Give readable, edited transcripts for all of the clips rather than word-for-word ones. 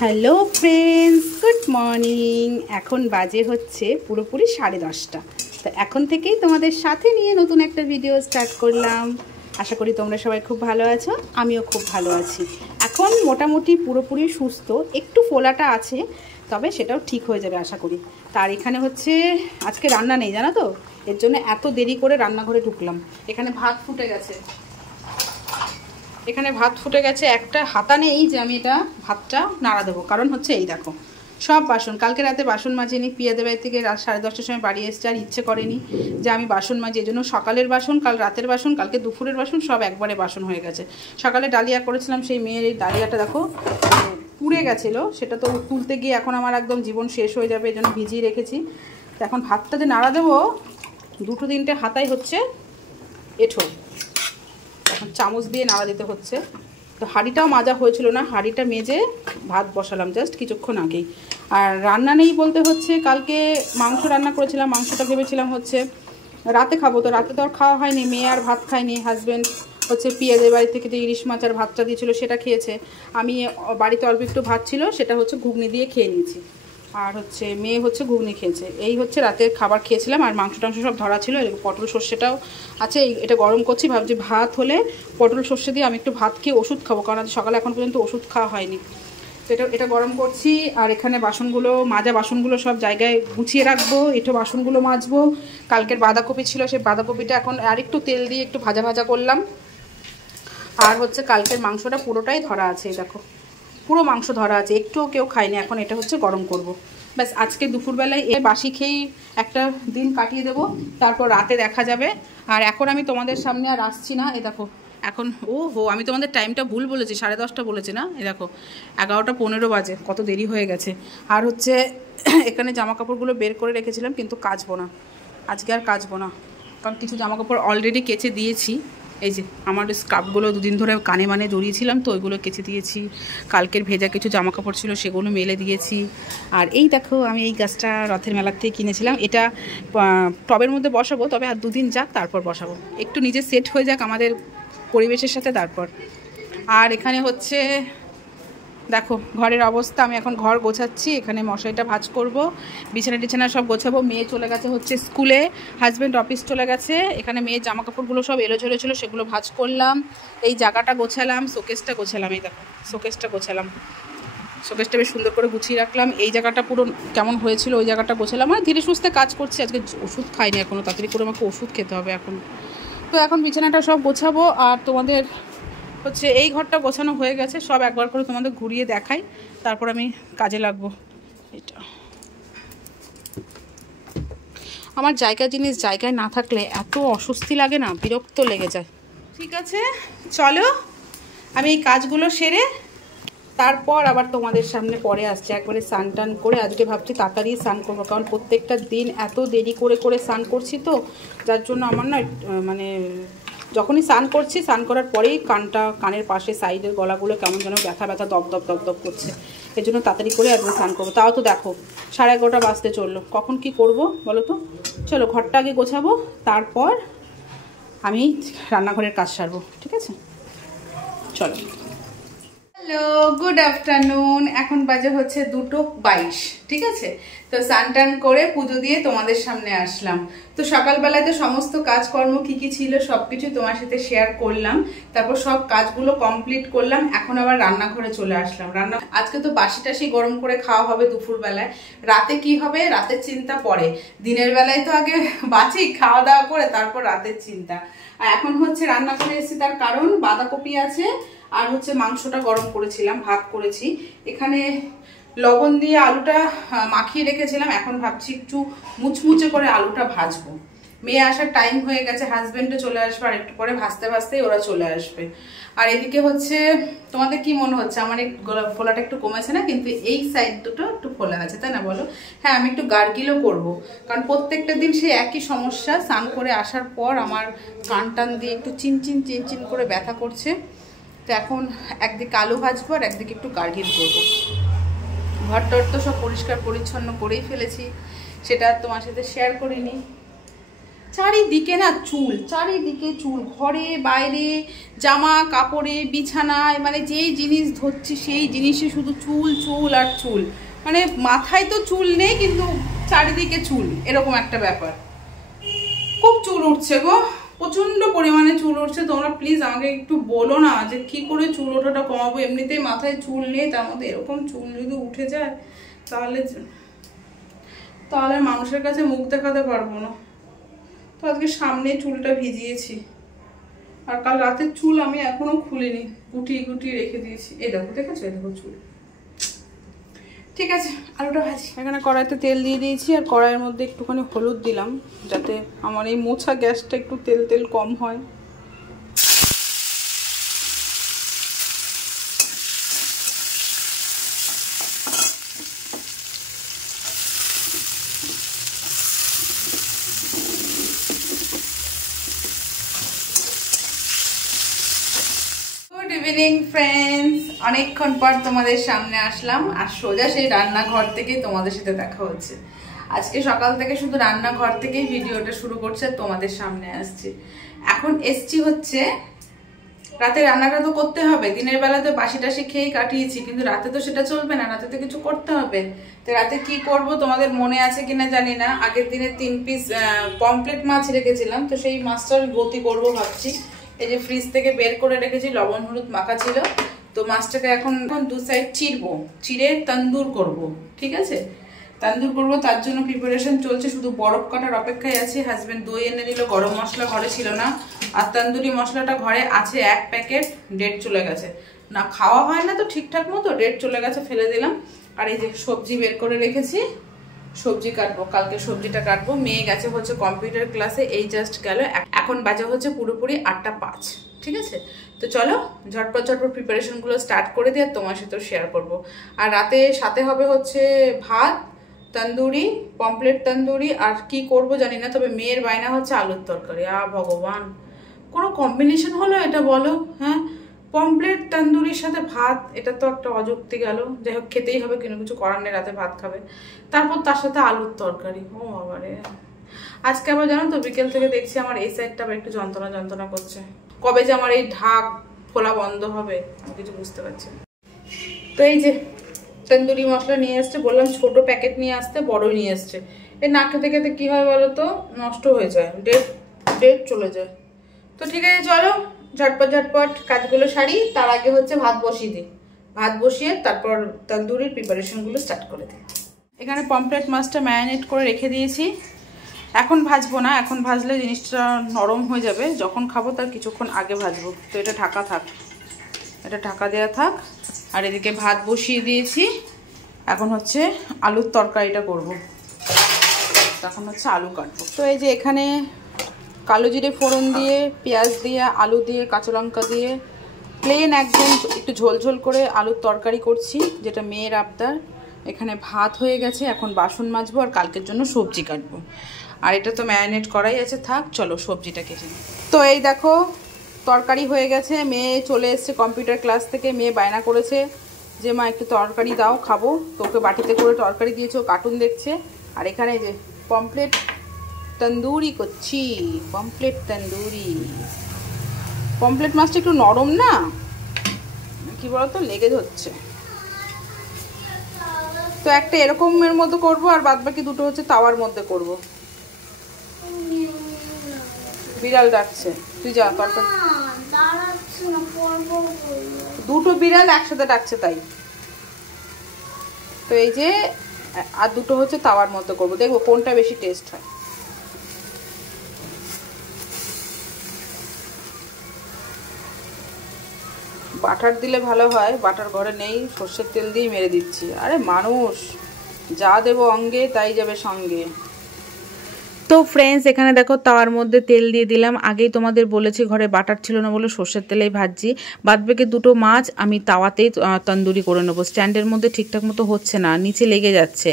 Hello friends, good morning. এখন বাজে হচ্ছে পুরোপুরি 10:30। তো এখন থেকেই তোমাদের সাথে নিয়ে নতুন একটা ভিডিও স্টার্ট করলাম। আশা করি তোমরা সবাই খুব ভালো আছো, আমিও খুব ভালো আছি। এখন মোটামুটি পুরোপুরি সুস্থ, একটু ফোলাটা আছে, তবে সেটাও ঠিক হয়ে যাবে আশা করি। তার এখানে হচ্ছে আজকে রান্না নেই, জানো তো, এর জন্য এত দেরি করে রান্নাঘরে ঢুকলাম। এখানে ভাত ফুটে গেছে, একটা হাতা নেই যে আমি এটা ভাতটা নাড়া দেবো। কারণ হচ্ছে এই দেখো, সব বাসন কালকে রাতে বাসন মাজিনি। পিয়াদের বাড়ি থেকে রাত 10:30টার সময় বাড়ি এসছে, আর ইচ্ছে করেনি যে আমি বাসন মাজি। এই জন্য সকালের বাসন, কাল রাতের বাসন, কালকে দুপুরের বাসন সব একবারে বাসন হয়ে গেছে। সকালে ডালিয়া করেছিলাম, সেই মেয়ের এই ডালিয়াটা দেখো পুড়ে গেছিলো, সেটা তো তুলতে গিয়ে এখন আমার একদম জীবন শেষ হয়ে যাবে, এই জন্য ভিজিয়ে রেখেছি। তো এখন ভাতটা যে নাড়া দেবো, 2-3টে হাতাই হচ্ছে এঁঠো, এখন চামচ দিয়ে নাড়া দিতে হচ্ছে। তো হাঁড়িটাও মাজা হয়েছিল না, হাঁড়িটা মেজে ভাত বসালাম জাস্ট কিছুক্ষণ আগেই। আর রান্না নেই বলতে হচ্ছে কালকে মাংস রান্না করেছিলাম, মাংসটা ভেবেছিলাম হচ্ছে রাতে খাবো, তো রাতে তো আর খাওয়া হয়নি। মেয়ে আর ভাত খায়নি, হাজব্যান্ড হচ্ছে পিয়াদের বাড়ি থেকে যে ইলিশ মাছ আর ভাতটা দিয়েছিলো সেটা খেয়েছে। আমি বাড়িতে অল্প একটু ভাত ছিল, সেটা হচ্ছে ঘুগনি দিয়ে খেয়ে নিয়েছি। আর হচ্ছে মেয়ে হচ্ছে ঘুগনি খেয়েছে। এই হচ্ছে রাতের খাবার খেয়েছিলাম। আর মাংস টাংস সব ধরা ছিল, পটল সর্ষেটাও আছে, এটা গরম করছি। ভাবছি ভাত হলে পটল সর্ষে দিয়ে আমি একটু ভাত খেয়ে ওষুধ খাবো, কারণ আজ সকালে এখন পর্যন্ত ওষুধ খাওয়া হয়নি। তো এটা গরম করছি। আর এখানে বাসনগুলো, মাজা বাসনগুলো সব জায়গায় গুছিয়ে রাখবো। এটো বাসনগুলো মাজবো। কালকের বাঁধাকপি ছিল, সেই বাঁধাকপিটা এখন আর একটু তেল দিয়ে একটু ভাজা ভাজা করলাম। আর হচ্ছে কালকের মাংসটা পুরোটাই ধরা আছে, দেখো পুরো মাংস ধরা আছে, একটুও কেউ খায়নি। এখন এটা হচ্ছে গরম করব। ব্যাস আজকে দুপুরবেলায় বাসি খেয়েই একটা দিন কাটিয়ে দেবো, তারপর রাতে দেখা যাবে। আর এখন আমি তোমাদের সামনে আর আসছি না। এ দেখো এখন আমি তোমাদের টাইমটা ভুল বলেছি, 10:30 বলেছি না। এ দেখো 11:15 বাজে, কত দেরি হয়ে গেছে। আর হচ্ছে এখানে জামা কাপড়গুলো বের করে রেখেছিলাম, কিন্তু কাচবো না আজকে, আর কাচবো না, কারণ কিছু জামা কাপড় অলরেডি কেচে দিয়েছি। এই যে আমার স্কার্ফগুলো 2 দিন ধরে কানে মানে জড়িয়েছিলাম, তো ওইগুলো কেচে দিয়েছি। কালকের ভেজা কিছু জামা কাপড় ছিল, সেগুলো মেলে দিয়েছি। আর এই দেখো আমি এই গাছটা রথের মেলার থেকে কিনেছিলাম, এটা টবের মধ্যে বসাবো, তবে আর 2 দিন যাক তারপর বসাবো, একটু নিজে সেট হয়ে যাক আমাদের পরিবেশের সাথে তারপর। আর এখানে হচ্ছে দেখো ঘরের অবস্থা, আমি এখন ঘর গোছাচ্ছি। এখানে মশারিটা ভাঁজ করব, বিছানা টিছানা সব গোছাবো। মেয়ে চলে গেছে হচ্ছে স্কুলে, হাজব্যান্ড অফিস চলে গেছে। এখানে মেয়ের জামা কাপড়গুলো সব এলোঝেলো ছিল, সেগুলো ভাঁজ করলাম। এই জায়গাটা গোছালাম, শোকেসটা গোছালাম। এই দেখো শোকেসটা গোছালাম, শোকেসটা বেশ সুন্দর করে গুছিয়ে রাখলাম। এই জায়গাটা পুরো কেমন হয়েছিল, ওই জায়গাটা গোছালাম। আর ধীরে সুস্থে কাজ করছি, আজকে ওষুধ খাইনি এখনও, তাড়াতাড়ি করে আমাকে ওষুধ খেতে হবে এখন। তো এখন বিছানাটা সব গোছাবো। আর তোমাদের হচ্ছে এই ঘরটা গোছানো হয়ে গেছে, সব একবার করে তোমাদের ঘুরিয়ে দেখাই, তারপর আমি কাজে লাগবো। এটা আমার জিনিস জায়গায় না থাকলে এত অস্বস্তি লাগে না, বিরক্ত লেগে যায়। ঠিক আছে চলো, আমি এই কাজগুলো সেরে তারপর আবার তোমাদের সামনে পরে আসছে। একবারে স্নান টান করে, আজকে ভাবছি তাড়াতাড়ি স্নান করবো, কারণ প্রত্যেকটা দিন এত দেরি করে করে স্নান করছি, তো যার জন্য আমার না মানে যখনই স্নান করছি, স্নান করার পরেই কানের পাশে সাইডের গলাগুলো কেমন যেন ব্যথা ব্যথা দপ দপ দপ দপ করছে। এর জন্য তাড়াতাড়ি করে একবার স্নান করবো। তাও তো দেখো 11:30 বাজতে চললো, কখন কি করব বলো তো। চলো ঘরটা আগে গোছাবো, তারপর আমি রান্নাঘরের কাজ সারবো, ঠিক আছে চলো। Hello, good afternoon. এখন বাজে হচ্ছে 2:22, ঠিক আছে। তো স্নান টান করে পুজো দিয়ে তোমাদের সামনে আসলাম। তো সকালবেলায় তো সমস্ত কাজকর্ম কি কি ছিল সবকিছু তোমার সাথে শেয়ার করলাম, তারপর সব কাজগুলো কমপ্লিট করলাম। এখন আবার রান্নাঘরে চলে আসলাম। আজকে তো বাসি টাসি গরম করে খাওয়া হবে দুপুরবেলায়। রাতে কি হবে রাতের চিন্তা পরে, দিনের বেলায় তো আগে বাঁচি, খাওয়া দাওয়া করে তারপর রাতের চিন্তা। আর এখন হচ্ছে রান্না করে এসেছি, তার কারণ বাঁধাকপি আছে, আর হচ্ছে মাংসটা গরম করেছিলাম, ভাত করেছি। এখানে লবণ দিয়ে আলুটা মাখিয়ে রেখেছিলাম, এখন ভাবছি একটু মুচমুচে করে আলুটা ভাজবো। মেয়ে আসার টাইম হয়ে গেছে, হাজবেন্ডও চলে আসবে, আর একটু পরে ভাজতে ভাজতেই ওরা চলে আসবে। আর এদিকে হচ্ছে তোমাদের কি মনে হচ্ছে আমার এই ফোলাটা একটু কমেছে না, কিন্তু এই সাইড দুটো একটু ফোলা আছে, তাই না বলো? হ্যাঁ, আমি একটু গার্গিলও করবো, কারণ প্রত্যেকটা দিন সেই একই সমস্যা। স্নান করে আসার পর আমার কান টান দিয়ে একটু চিনচিন চিনচিন করে ব্যথা করছে। তো এখন একদিকে আলু ভাজবো আর একদিকে একটু গার্গিল করবো। ঘরটর তো সব পরিষ্কার পরিচ্ছন্ন করেই ফেলেছি, সেটা তোমার সাথে শেয়ার করিনি। চারিদিকে না চুল, চারিদিকে চুল, ঘরে বাইরে জামা কাপড়ে বিছানায়, মানে যেই জিনিস ধরছি সেই জিনিসে শুধু চুল চুল আর চুল। মানে মাথায় তো চুল নেই কিন্তু চারিদিকে চুল, এরকম একটা ব্যাপার। খুব চুল উঠছে গো, প্রচন্ড পরিমাণে চুল উঠছে। তোমরা প্লিজ আমাকে একটু বলো না যে কি করে চুল ওঠাটা কমাবো। এমনিতেই মাথায় চুল নেই, তার মধ্যে এরকম চুল যদি উঠে যায় তাহলে মানুষের কাছে মুখ দেখাতে পারবো না। তো আজকে সামনে চুলটা ভিজিয়েছি, আর কাল রাতের চুল আমি এখনো খুলিনি, গুটিয়ে গুটিয়ে রেখে দিয়েছি। এই দেখো, দেখেছো? এই দেখো চুল। ঠিক আছে, আলুটা ভাজি। এখানে কড়াইতে তেল দিয়ে দিয়েছি, আর কড়াইয়ের মধ্যে একটুখানি হলুদ দিলাম যাতে আমার এই মোছা গ্যাসটা একটু তেল তেল কম হয়। গুড ইভিনিং ফ্রেন্ডস, অনেকক্ষণ পর তোমাদের সামনে আসলাম, আর সোজা সেই রান্নাঘর থেকে তোমাদের সাথে দেখা হচ্ছে। আজকে সকাল থেকে শুধু রান্নাঘর থেকেই ভিডিওটা শুরু করছে, তোমাদের সামনে আসছে। এখন এসছি হচ্ছে রাতে রান্নাটা তো করতে হবে। দিনের বেলা তো বাসি টাসি খেয়েই কাটিয়েছি, কিন্তু রাতে তো সেটা চলবে না, রাতে তো কিছু করতে হবে। তো রাতে কি করব তোমাদের মনে আছে কিনা জানি না, আগের দিনে 3 পিস পমফ্রেট মাছ রেখেছিলাম, তো সেই মাছটার গতি করব ভাবছি। এই যে ফ্রিজ থেকে বের করে রেখেছি, লবণ হলুদ মাখা ছিল। তো মাছটাকে এখন 2 সাইড চিরবো, চিড়ে তন্দুর করব, ঠিক আছে? তন্দুর করব, তার জন্য প্রিপারেশন চলছে, শুধু বরফ কাটার অপেক্ষায় আছি। হাজবেন্ড দই এনে দিল, গরম মশলা ঘরে ছিল না, আর তন্দুরি মশলাটা ঘরে আছে 1 প্যাকেট, ডেট চলে গেছে। না খাওয়া হয় না তো ঠিকঠাক মতো, ডেট চলে গেছে, ফেলে দিলাম। আর এই যে সবজি বের করে রেখেছি, সবজি কাটবো, কালকে সবজিটা কাটবো। মেয়ে গেছে হচ্ছে কম্পিউটার ক্লাসে, এই জাস্ট গেল, এখন বাজে হচ্ছে পুরোপুরি 8টা 5, ঠিক আছে? তো চলো ঝটপট ঝটপট প্রিপারেশনগুলো স্টার্ট করে দিয়ে তোমার সাথেও শেয়ার করবো। আর রাতে সাথে হবে হচ্ছে ভাত, তন্দুরি, পমফ্রেট তন্দুরি, আর কি করব জানি না, তবে মেয়ের বায়না হচ্ছে আলুর তরকারি। ভগবান, কোনো কম্বিনেশন হলো এটা বলো? হ্যাঁ, পমফ্রেট তন্দুরির সাথে ভাত, এটা তো একটা অযুক্তি গেল। যাই হোক, খেতেই হবে, কোনো কিছু করার নেই, রাতে ভাত খাবে। তারপর তার সাথে আলুর তরকারি। ও বাবারে, আজকে আবার জানো তো বিকেল থেকে দেখছি আমার এই সাইডটা আবার একটু যন্ত্রণা যন্ত্রণা করছে। কবে যে আমার এই ঢাক খোলা বন্ধ হবে আমি কিছু বুঝতে পারছি না। তো এই যে তন্দুরি মশলা নিয়ে এসছে, বললাম ছোট প্যাকেট নিয়ে আসতে, বড়ই নিয়ে এসছে। এই না খেতে খেতে কি হয় বলো তো, নষ্ট হয়ে যায়, ডেট চলে যায়। তো ঠিক আছে, চলো ঝটপট ঝটপট কাজগুলো সারি। তার আগে হচ্ছে ভাত বসিয়ে দিই, ভাত বসিয়ে তারপর তন্দুরির প্রিপারেশনগুলো স্টার্ট করে দিই। এখানে পমফ্রেট মাছটা ম্যারিনেট করে রেখে দিয়েছি, এখন ভাজবো না, এখন ভাজলে জিনিসটা নরম হয়ে যাবে, যখন খাবো তার কিছুক্ষণ আগে ভাজবো। তো এটা ঢাকা থাক, এটা ঢাকা দেওয়া থাক। আর এদিকে ভাত বসিয়ে দিয়েছি, এখন হচ্ছে আলুর তরকারিটা করব, তখন হচ্ছে আলু কাটবো। তো এই যে এখানে কালো জিরে ফোড়ন দিয়ে, পেঁয়াজ দিয়ে, আলু দিয়ে, কাঁচা লঙ্কা দিয়ে প্লেন একদম একটু ঝোলঝোল করে আলুর তরকারি করছি, যেটা মেয়ের আবদার। এখানে ভাত হয়ে গেছে, এখন বাসন মাজবো আর কালকের জন্য সবজি কাটবো। আর এটা তো ম্যারিনেট করাই আছে, থাক চলো সবজিটা কেটে নিই। তো এই দেখো তরকারি হয়ে গেছে, মেয়ে চলে এসছে কম্পিউটার ক্লাস থেকে। মেয়ে বায়না করেছে যে মা একটু তরকারি দাও, খাবো। তো ওকে বাটিতে করে তরকারি দিয়েছে, ও কার্টুন দেখছে। আর এখানে যে পমফ্রেট তন্দুরি করছি, পমফ্রেট তন্দুরি। পমফ্রেট মাছটা একটু নরম না, কি বলতো, লেগে ধরছে। তো একটা এরকমের মধ্যে করবো, আর বাদ বাকি দুটো হচ্ছে তাওয়ার মধ্যে করব। বিড়াল ডাকছে, তুই যা তরকারি। দুটো বিড়াল একসাথে ডাকছে তাই। তো এই যে আর দুটো হচ্ছে তাওয়ার মধ্যে করবো, দেখবো কোনটা বেশি টেস্ট হয়। বাটার দিলে ভালো হয়, বাটার ঘরে নেই, সর্ষের তেল দিয়ে মেরে দিচ্ছি। আরে মানুষ, যা দেবো অঙ্গে তাই যাবে সঙ্গে। তো ফ্রেন্ডস, এখানে দেখো তাওয়ার মধ্যে তেল দিয়ে দিলাম। আগেই তোমাদের বলেছি ঘরে বাটার ছিল না বলে সর্ষের তেলেই ভাজছি। বাদবাকি দুটো মাছ আমি তাওয়াতেই তন্দুরি করে নেবো। স্ট্যান্ডের মধ্যে ঠিকঠাক মতো হচ্ছে না, নিচে লেগে যাচ্ছে।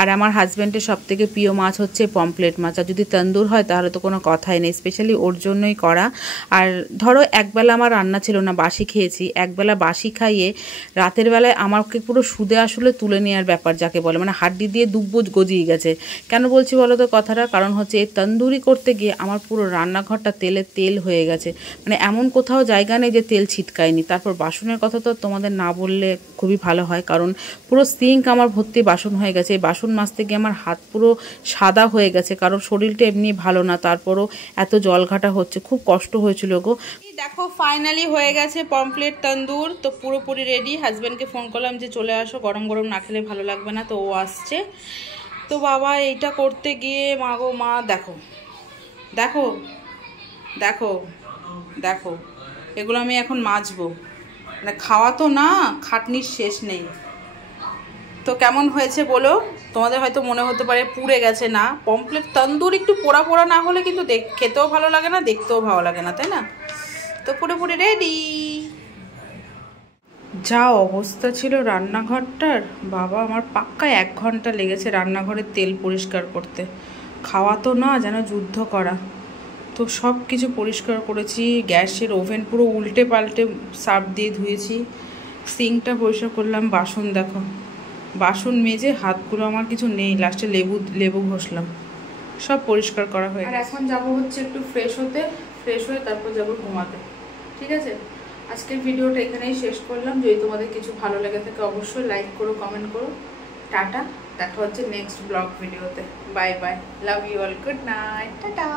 আর আমার হাজব্যান্ডের সবথেকে প্রিয় মাছ হচ্ছে পমফ্রেট মাছ, আর যদি তন্দুর হয় তাহলে তো কোনো কথাই নেই, স্পেশালি ওর জন্যই করা। আর ধরো একবেলা আমার রান্না ছিল না, বাসি খেয়েছি, একবেলা বাসি খাইয়ে রাতের বেলায় আমাকে পুরো সুদে আসলে তুলে নেওয়ার ব্যাপার যাকে বলে, মানে হাড্ডি দিয়ে দুব্বুজ গজিয়ে গেছে। কেন বলছি বলো তো কথাটা, কারণ হচ্ছে এই তন্দুরি করতে গিয়ে আমার পুরো রান্নাঘরটা তেল হয়ে গেছে, মানে এমন কোথাও জায়গা নেই যে তেল ছিটকায়নি। তারপর বাসনের কথা তো তোমাদের না বললে খুবই ভালো হয়, কারণ পুরো সিঙ্ক আমার ভর্তি বাসন হয়ে গেছে। এই বাসন মাজতে গিয়ে আমার হাত পুরো সাদা হয়ে গেছে, কারণ শরীরটা এমনি ভালো না, তারপরও এত জল ঘাটা হচ্ছে, খুব কষ্ট হয়েছিল গো। দেখো ফাইনালি হয়ে গেছে পমপ্লেট তন্দুর, তো পুরোপুরি রেডি। হাজব্যান্ডকে ফোন করলাম যে চলে আসো, গরম গরম না খেলে ভালো লাগবে না, তো ও আসছে। তো বাবা এইটা করতে গিয়ে মা গো মা, দেখো দেখো দেখো দেখো, এগুলো আমি এখন মাজবো, মানে খাওয়া তো না, খাটনির শেষ নেই। তো কেমন হয়েছে বলো? তোমাদের হয়তো মনে হতে পারে পুড়ে গেছে, না, পমপ্লেট তন্দুর একটু পোড়া পোড়া না হলে কিন্তু খেতেও ভালো লাগে না, দেখতেও ভালো লাগে না, তাই না? তো পুরোপুরি রেডি। যা অবস্থা ছিল রান্নাঘরটার, বাবা আমার পাক্কা 1 ঘন্টা লেগেছে রান্নাঘরের তেল পরিষ্কার করতে। খাওয়া তো না, যেন যুদ্ধ করা। তো সব কিছু পরিষ্কার করেছি, গ্যাসের ওভেন পুরো উল্টে পাল্টে সার্ফ দিয়ে ধুয়েছি, সিঙ্কটা পরিষ্কার করলাম, বাসন দেখো, বাসন মেজে হাতগুলো আমার কিছু নেই, লাস্টে লেবু ঘষলাম, সব পরিষ্কার করা হয়ে গেছে। আর এখন যাবো হচ্ছে একটু ফ্রেশ হয়ে তারপর যাবো ঘুমাতে। ঠিক আছে, আজকের ভিডিওটা এখানেই শেষ করলাম। যদি তোমাদের কিছু ভালো লেগে থাকে অবশ্যই লাইক করো, কমেন্ট করো। টাটা, দেখা হচ্ছে নেক্সট ব্লগ ভিডিওতে। Bye bye, love you all, good night, tata.